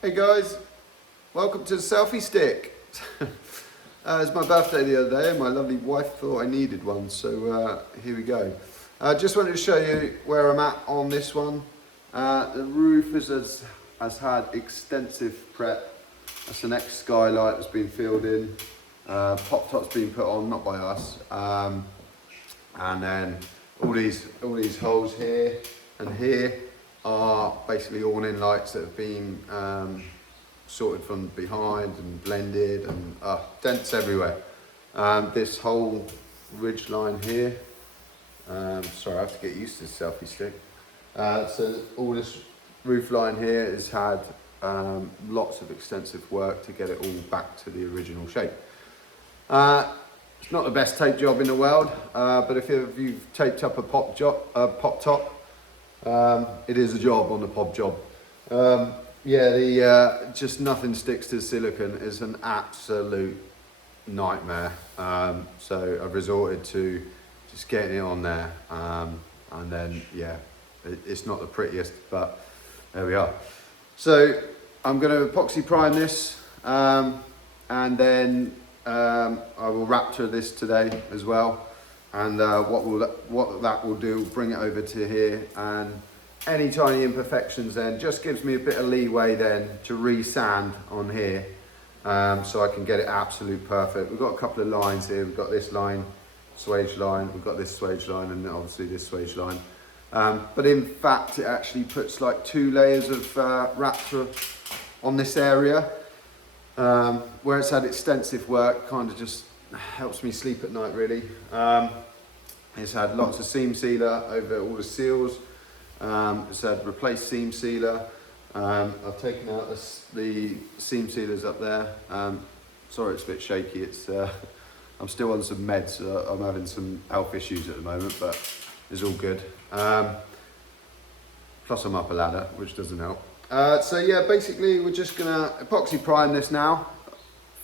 Hey guys, welcome to the selfie stick. It was my birthday the other day and my lovely wife thought I needed one, so here we go. Just wanted to show you where I'm at on this one. The roof has had extensive prep. That's the next skylight that's been filled in. Pop top's been put on, not by us. And then all these holes here and here are basically awning lights that have been sorted from behind and blended, and dents everywhere. This whole ridge line here, sorry, I have to get used to this selfie stick. So all this roof line here has had lots of extensive work to get it all back to the original shape. It's not the best tape job in the world, but if you've taped up a pop top, it is a job on the pop job. Just nothing sticks to the silicone. It's an absolute nightmare. So I've resorted to just getting it on there, and then it's not the prettiest, but there we are. So I'm going to epoxy prime this, and then I will Raptor this today as well. And what that will do, bring it over to here, and any tiny imperfections then just gives me a bit of leeway then to re-sand on here, so I can get it absolute perfect. We've got a couple of lines here. We've got this line, swage line, we've got this swage line, and obviously this swage line. But in fact, it actually puts like 2 layers of Raptor on this area, where it's had extensive work. Kind of just helps me sleep at night, really. It's had lots of seam sealer over all the seals. It's had replaced seam sealer. I've taken out the seam sealers up there. Sorry, it's a bit shaky. I'm still on some meds. I'm having some health issues at the moment, but it's all good. Plus I'm up a ladder, which doesn't help. So yeah, basically we're just gonna epoxy prime this now.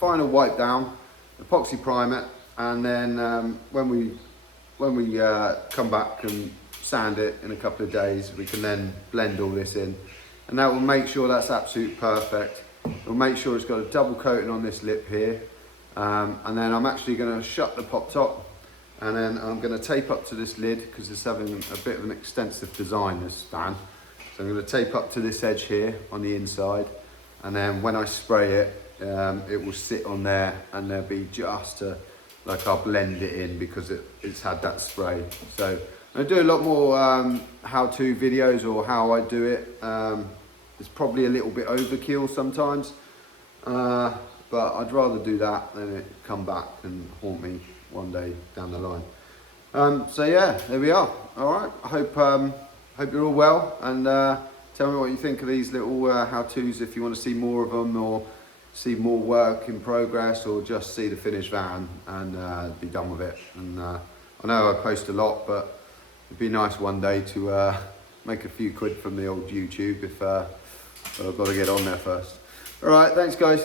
Final wipe down, epoxy prime it, and then when we come back and sand it in a couple of days, we can then blend all this in, and that will make sure that's absolute perfect. We'll make sure it's got a double coating on this lip here, and then I'm actually going to shut the pop top, and then I'm going to tape up to this lid because it's having a bit of an extensive design, this fan. So I'm going to tape up to this edge here on the inside, and then when I spray it, it will sit on there, and there'll be just like I'll blend it in because it's had that spray. So I do a lot more how-to videos, or how I do it. It's probably a little bit overkill sometimes, but I'd rather do that than it come back and haunt me one day down the line. So yeah, there we are. All right, I hope you're all well, and tell me what you think of these little how-tos, if you want to see more of them, or see more work in progress, or just see the finished van and be done with it. And I know I post a lot, but it'd be nice one day to make a few quid from the old YouTube if I've got to get on there first. All right, thanks guys.